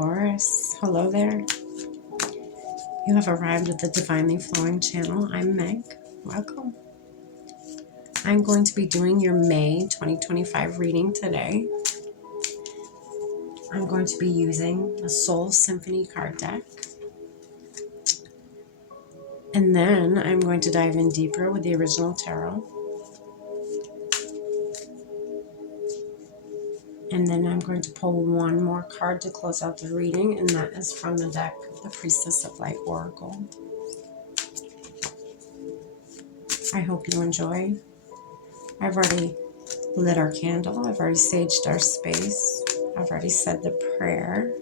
Taurus, hello there. You have arrived at the Divinely Flowing channel. I'm Meg. Welcome. I'm going to be doing your May 2025 reading today. I'm going to be using the Soul Symphony card deck. And then I'm going to dive in deeper with the original tarot. And then I'm going to pull one more card to close out the reading, and that is from the deck, the Priestess of Light Oracle. I hope you enjoy. I've already lit our candle. I've already saged our space. I've already said the prayer.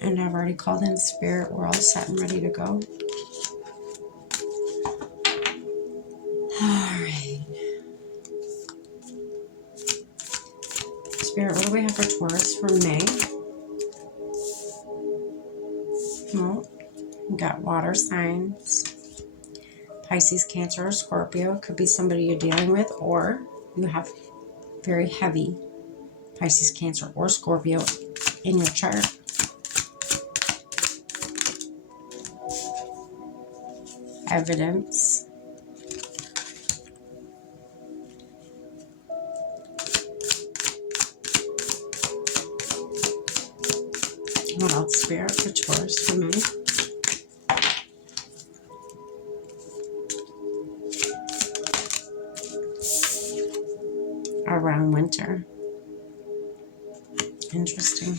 And I've already called in spirit. We're all set and ready to go. All right. Spirit, what do we have for Taurus for May? Well, we got water signs. Pisces, Cancer, or Scorpio. It could be somebody you're dealing with, or you have very heavy Pisces, Cancer, or Scorpio in your chart. Evidence. What else, Spirit, for Taurus for me? Around winter. Interesting.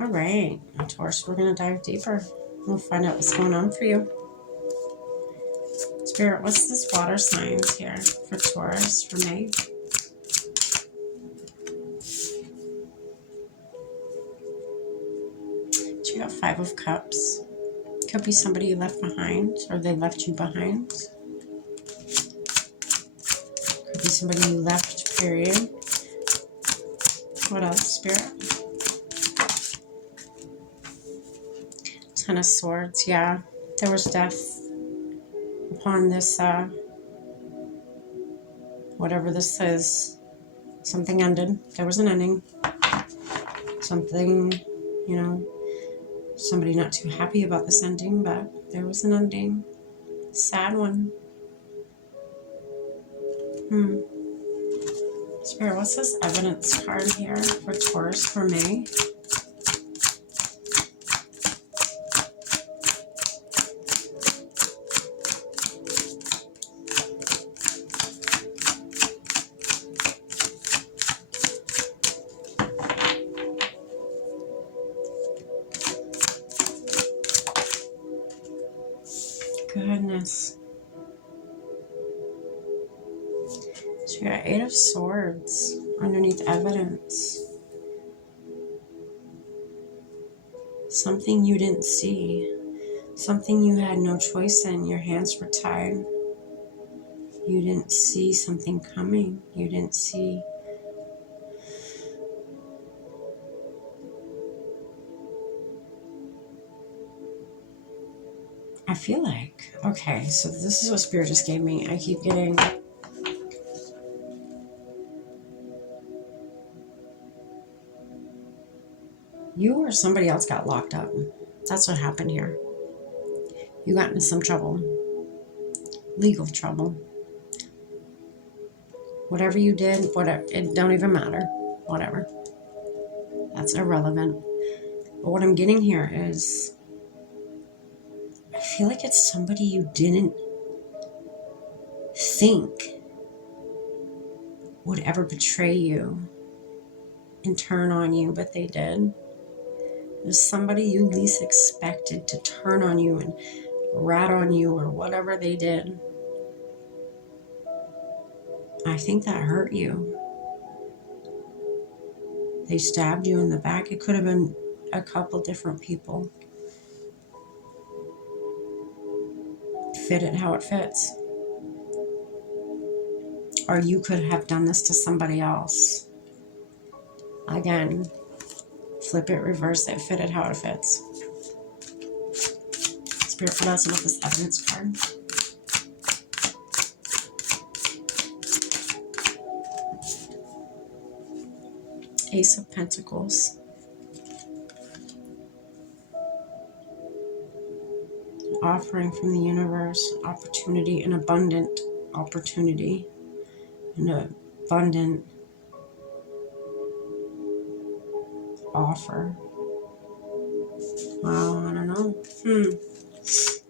All right, Taurus, we're going to dive deeper. We'll find out what's going on for you. Spirit, what's this water signs here for Taurus for May? So you got 5 of Cups. Could be somebody you left behind, or they left you behind. Could be somebody you left, period. What else, Spirit? 10 of Swords, yeah. There was death upon this, whatever this is. Something ended. There was an ending. Something, you know, somebody not too happy about this ending, but there was an ending. Sad one. Spirit, what's this evidence card here for Taurus for May? Goodness. So you got 8 of Swords underneath evidence. Something you didn't see. Something you had no choice in. Your hands were tied. You didn't see something coming. You didn't see. I feel like, okay, so this is what Spirit just gave me. I keep getting you or somebody else got locked up. That's what happened here. You got into some trouble. Legal trouble. Whatever you did, whatever, it don't even matter. Whatever. That's irrelevant. But what I'm getting here is, I feel like it's somebody you didn't think would ever betray you and turn on you, but they did. There's somebody you least expected to turn on you and rat on you or whatever they did. I think that hurt you. They stabbed you in the back. It could have been a couple different people. Fit it how it fits. Or you could have done this to somebody else. Again, flip it, reverse it, fit it how it fits. Spirit, what else about this evidence card? Ace of Pentacles. Offering from the universe, opportunity, an abundant opportunity, an abundant offer. Wow, I don't know. Is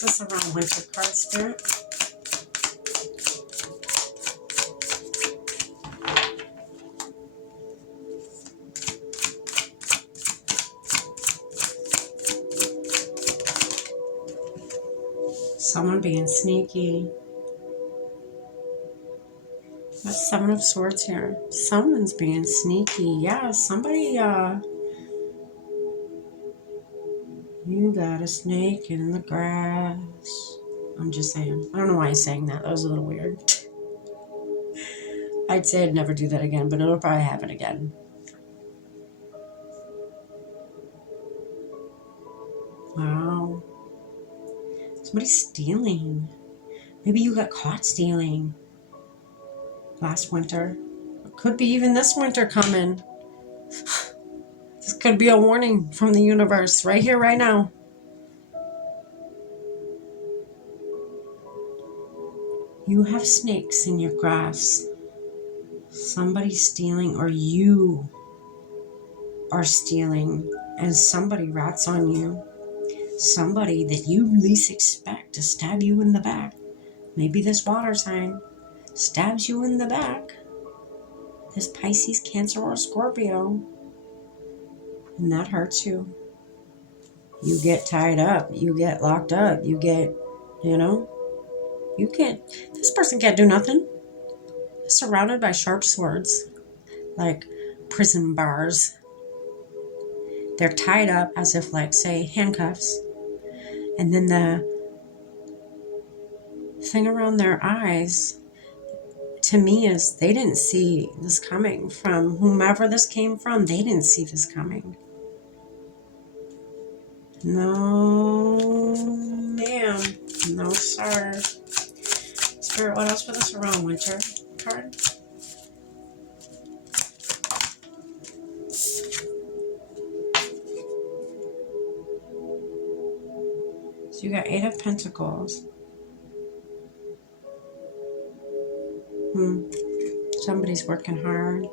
this around winter card, Spirit? Someone being sneaky. That's Seven of Swords here. Someone's being sneaky. Yeah, somebody, you got a snake in the grass. I'm just saying. I don't know why I'm saying that. That was a little weird. I'd say I'd never do that again, but it'll probably happen again. Wow. Somebody's stealing. Maybe you got caught stealing last winter. It could be even this winter coming. This could be a warning from the universe right here, right now. You have snakes in your grass. Somebody's stealing, or you are stealing, and somebody rats on you. Somebody that you least expect to stab you in the back. Maybe this water sign stabs you in the back. This Pisces, Cancer, or Scorpio. And that hurts you. You get tied up. You get locked up. You get, you can't, this person can't do nothing. They're surrounded by sharp swords, like prison bars. They're tied up as if, like, say, handcuffs. And then the thing around their eyes, to me, is they didn't see this coming. From whomever this came from, they didn't see this coming. No, ma'am. No, sir. Spirit, what else for this around winter card? So you got 8 of Pentacles. Somebody's working hard.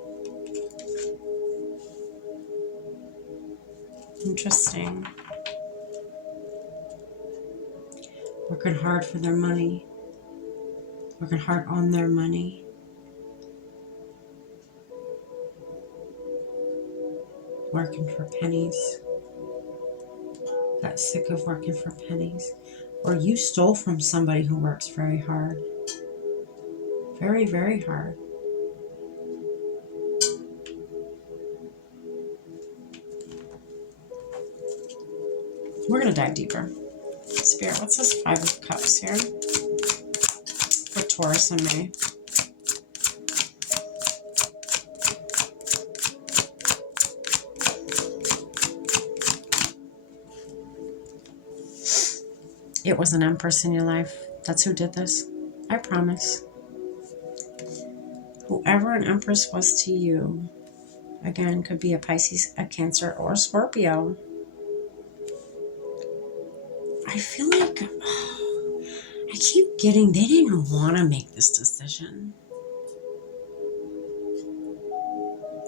Interesting. Working hard for their money. Working hard on their money. Working for pennies. Got sick of working for pennies. Or you stole from somebody who works very hard. Very, very hard. We're going to dive deeper. Spirit, what's this 5 of Cups here? For Taurus and May. It was an Empress in your life. That's who did this. I promise. Whoever an Empress was to you, again, could be a Pisces, a Cancer, or a Scorpio. I feel like I keep getting, they didn't want to make this decision.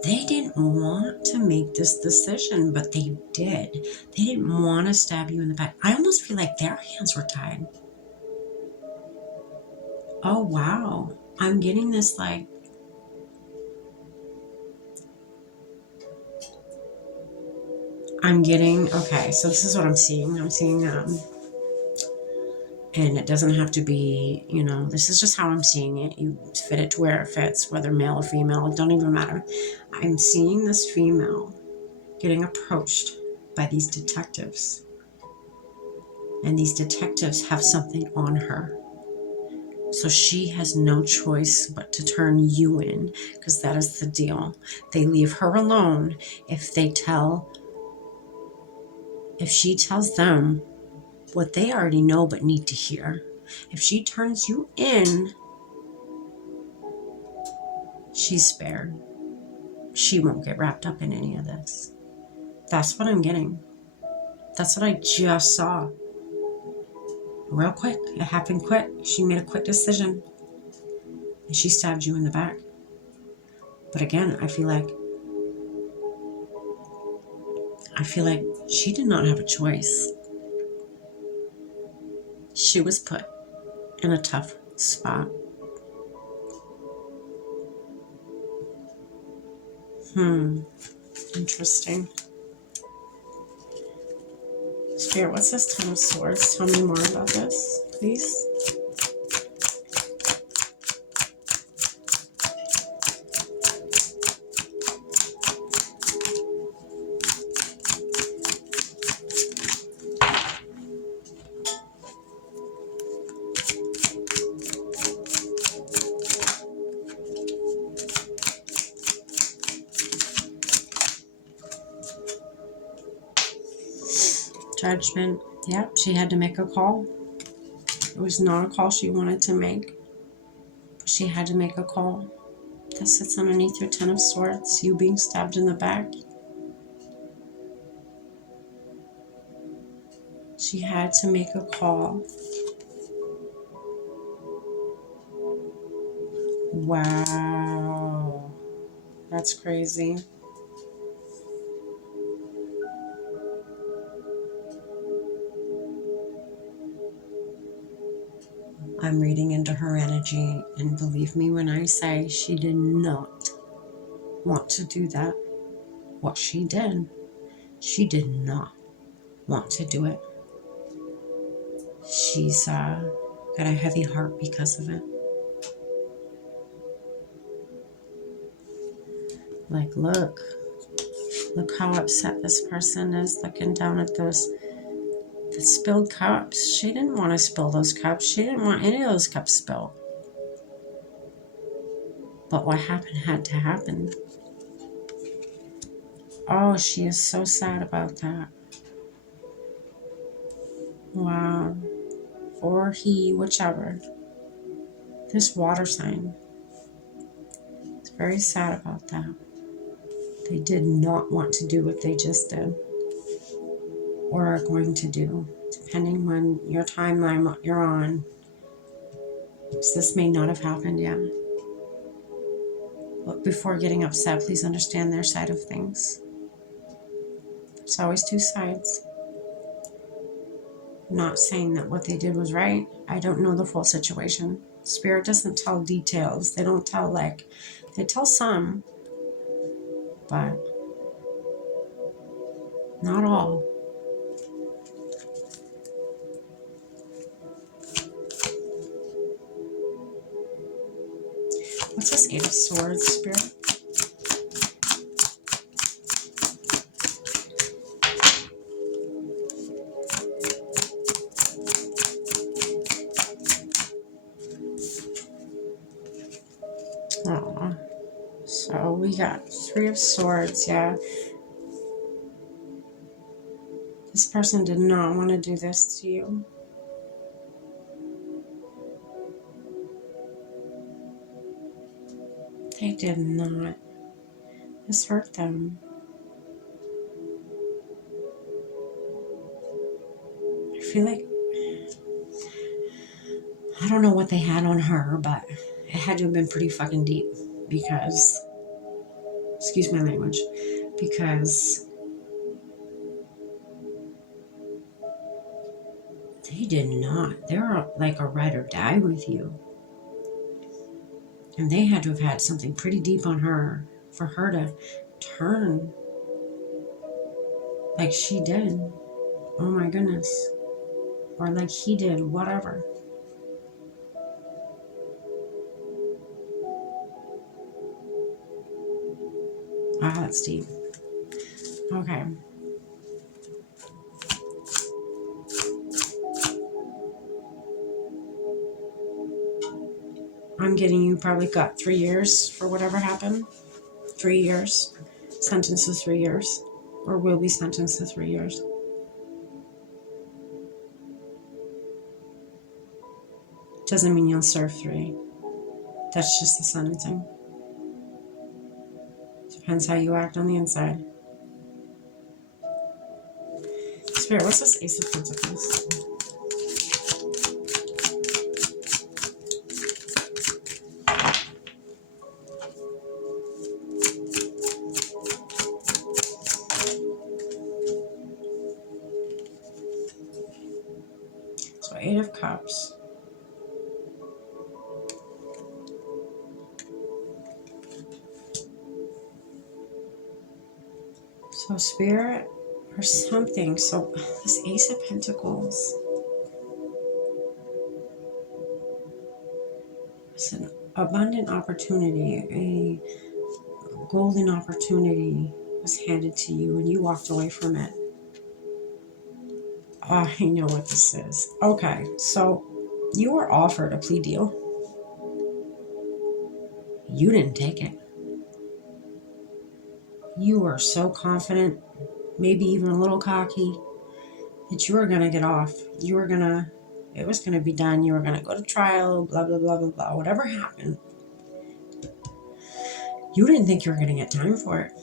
They didn't want to make this decision, but they did. They didn't want to stab you in the back. I almost feel like their hands were tied. Oh, wow. I'm getting this, like, okay, so this is what I'm seeing. I'm seeing, and it doesn't have to be, this is just how I'm seeing it. You fit it to where it fits, whether male or female, it don't even matter. I'm seeing this female getting approached by these detectives. And these detectives have something on her. So she has no choice but to turn you in, because that is the deal. They leave her alone if she tells them what they already know but need to hear. If she turns you in, she's spared. she won't get wrapped up in any of this. That's what I'm getting. That's what I just saw. Real quick. It happened quick. She made a quick decision. And she stabbed you in the back. But again, I feel like she did not have a choice. She was put in a tough spot. Interesting. Spirit, what's this Ten of Swords? Tell me more about this, please. Judgment. Yep, she had to make a call. It was not a call she wanted to make, but she had to make a call. That sits underneath your Ten of Swords, you being stabbed in the back. She had to make a call. Wow. That's crazy. I'm reading into her energy, and believe me when I say she did not want to do that. What she did not want to do it. She's got a heavy heart because of it. Like, look how upset this person is looking down at the spilled cups. She didn't want to spill those cups. She didn't want any of those cups spilled. But what happened had to happen. Oh, she is so sad about that. Wow. Or he, whichever. This water sign is very sad about that. They did not want to do what they just did. Or are going to do, depending on your timeline, what you're on. So this may not have happened yet. But before getting upset, please understand their side of things. There's always two sides. I'm not saying that what they did was right. I don't know the full situation. Spirit doesn't tell details. They don't tell, they tell some, but not all. What's this Eight of Swords, Spirit? Aw. So we got Three of Swords, yeah. This person did not want to do this to you. They did not. This hurt them. I feel like, I don't know what they had on her, but it had to have been pretty fucking deep because, excuse my language, because they did not. They were like a ride or die with you. And they had to have had something pretty deep on her for her to turn like she did. Oh my goodness. Or like he did, whatever. Ah, that's deep. Okay. I'm getting you probably got 3 years for whatever happened. 3 years. Sentenced to 3 years. Or will be sentenced to 3 years. Doesn't mean you'll serve 3. That's just the sentencing. Depends how you act on the inside. Spirit, what's this Ace of Pentacles? So 8 of Cups. So Spirit or something. So this Ace of Pentacles. It's an abundant opportunity, a golden opportunity was handed to you and you walked away from it. Oh, I know what this is. Okay, so you were offered a plea deal. You didn't take it. You were so confident, maybe even a little cocky, that you were going to get off. You were going to, it was going to be done. You were going to go to trial, blah, blah, blah, blah, blah. Whatever happened, you didn't think you were going to get time for it.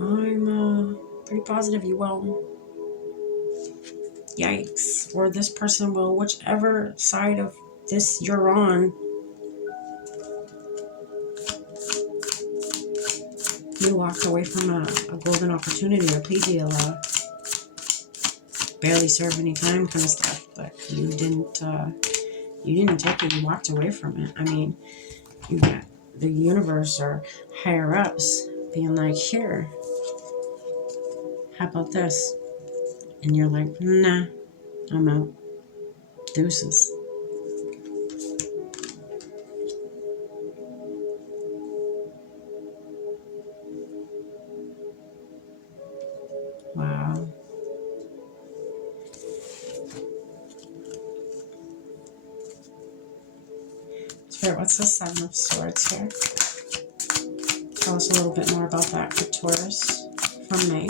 I'm pretty positive you will. Yikes. Or this person will, whichever side of this you're on. You walked away from a golden opportunity, a plea deal, barely serve any time kind of stuff, but you didn't take it. You walked away from it. I mean, you got the universe or higher ups being like, here, how about this? And you're like, nah, I'm out. Deuces. Wow. Spirit, what's the Seven of Swords here? Tell us a little bit more about that for Taurus from May.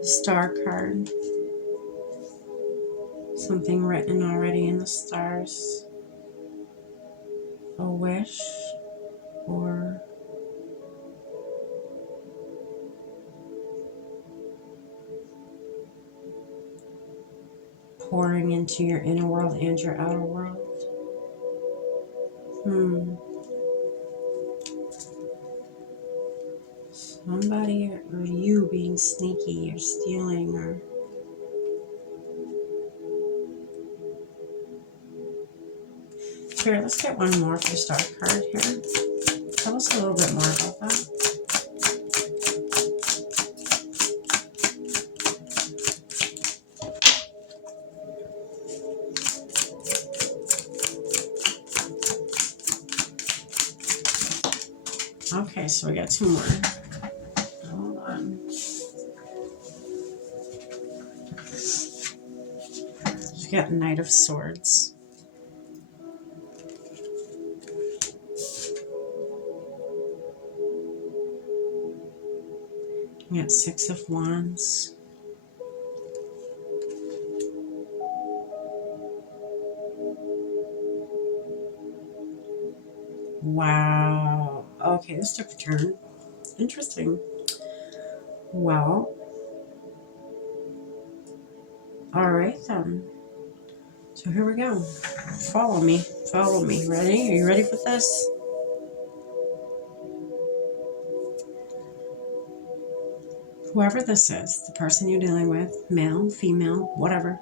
The Star card. Something written already in the stars. A wish or pouring into your inner world and your outer world. Somebody or you being sneaky or stealing or here, let's get one more for the Star card here. Tell us a little bit more about that. Okay, so we got 2 more. Hold on. We got Knight of Swords. We got 6 of Wands. Wow. Okay, this took a turn. Interesting. Well, all right then. So here we go. Follow me. Follow me. Ready? Are you ready for this? Whoever this is, the person you're dealing with, male, female, whatever.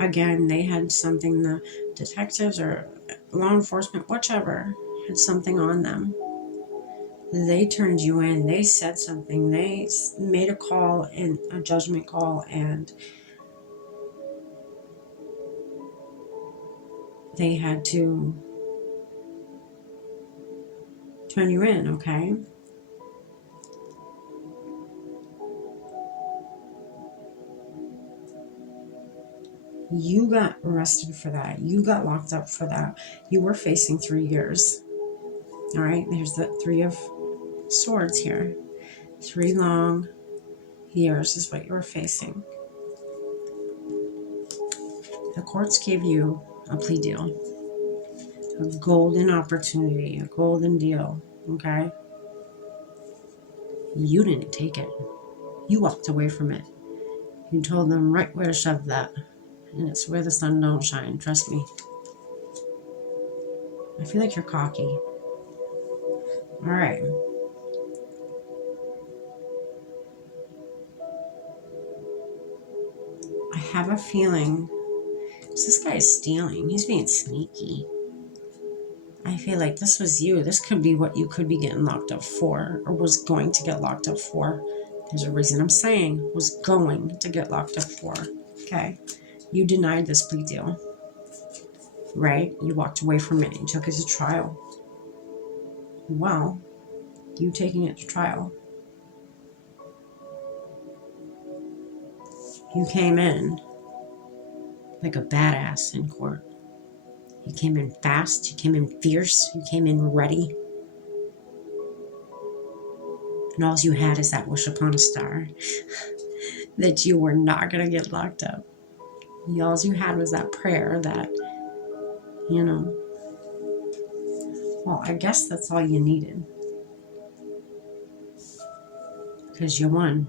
Again, they had something, the detectives or law enforcement, whichever, had something on them. They turned you in. They said something. They made a call, and a judgment call, and they had to turn you in, okay? You got arrested for that. You got locked up for that. You were facing 3 years. All right, there's the 3 of Swords here. 3 long years is what you were facing. The courts gave you a plea deal, a golden opportunity, a golden deal, okay? You didn't take it. You walked away from it. You told them right where to shove that. And it's where the sun don't shine, trust me. I feel like you're cocky. All right. I have a feeling this guy is stealing. He's being sneaky. I feel like this was you. This could be what you could be getting locked up for, or was going to get locked up for. There's a reason I'm saying was going to get locked up for. Okay. You denied this plea deal, right? You walked away from it. You took it to trial. Well, you taking it to trial, you came in like a badass in court. You came in fast. You came in fierce. You came in ready. And all you had is that wish upon a star that you were not going to get locked up. All you had was that prayer that, well, I guess that's all you needed. Because you won.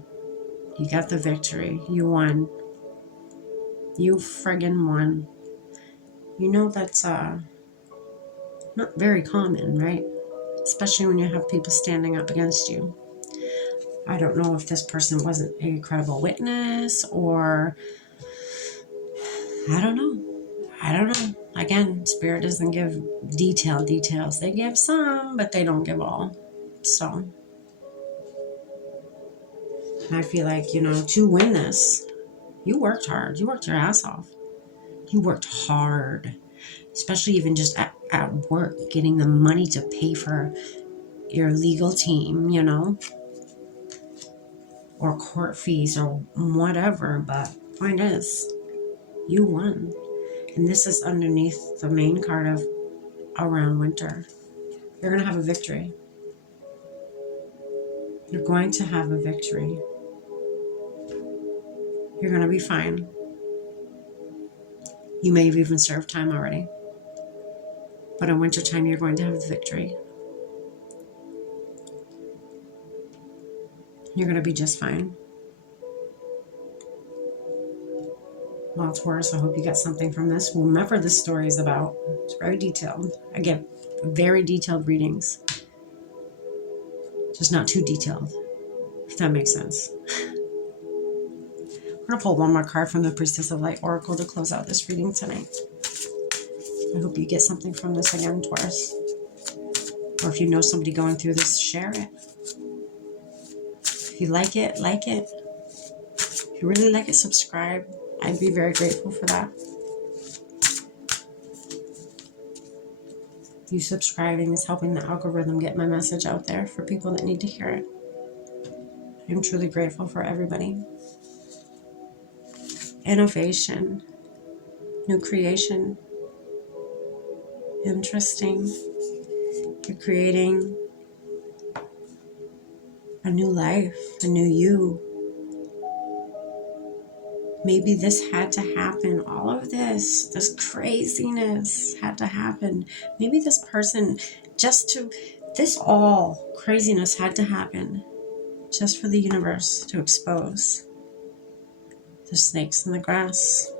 You got the victory. You won. You friggin' won. That's not very common, right? Especially when you have people standing up against you. I don't know if this person wasn't a credible witness or I don't know. Again, Spirit doesn't give detailed details. They give some, but they don't give all. So I feel like, to win this, you worked hard. You worked your ass off. You worked hard, especially even just at work, getting the money to pay for your legal team, or court fees or whatever. But point is, you won. And this is underneath the main card of Around Winter. You're going to have a victory. You're going to have a victory. You're going to be fine. You may have even served time already. But in wintertime, you're going to have a victory. You're going to be just fine. Well, Taurus, I hope you got something from this. Whomever this story is about, it's very detailed. I get very detailed readings. Just not too detailed, if that makes sense. We're going to pull one more card from the Priestess of Light Oracle to close out this reading tonight. I hope you get something from this again, Taurus. Or if you know somebody going through this, share it. If you like it, like it. If you really like it, subscribe. I'd be very grateful for that. You subscribing is helping the algorithm get my message out there for people that need to hear it. I'm truly grateful for everybody. Innovation, new creation, interesting. You're creating a new life, a new you. Maybe this had to happen. All of this craziness had to happen. Maybe this person, this all craziness had to happen just for the universe to expose the snakes in the grass.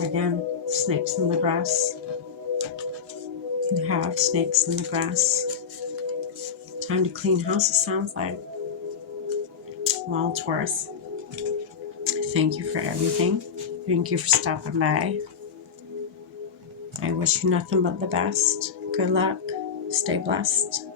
Again, snakes in the grass. You have snakes in the grass. Time to clean house, it sounds like. Well, Taurus, thank you for everything. Thank you for stopping by. I wish you nothing but the best. Good luck. Stay blessed.